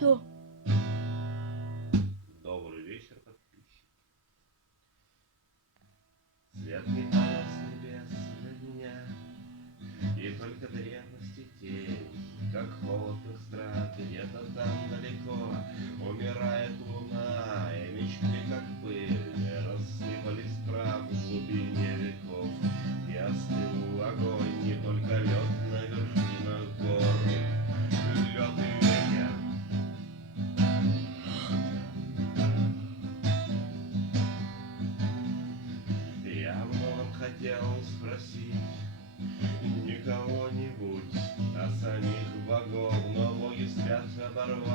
Все. Добрый вечер, подписчик. Свет не падал с небес на меня, и только древности тень, как холодных страт, где-то там далеко умирает луна, и мечты, как пыль, рассыпались прах в глубине веков. И остыл огонь, не только лед на вершинах гор, лед и ветер. Я многом хотел спросить не кого-нибудь, а самих богов, но боги спят оборвав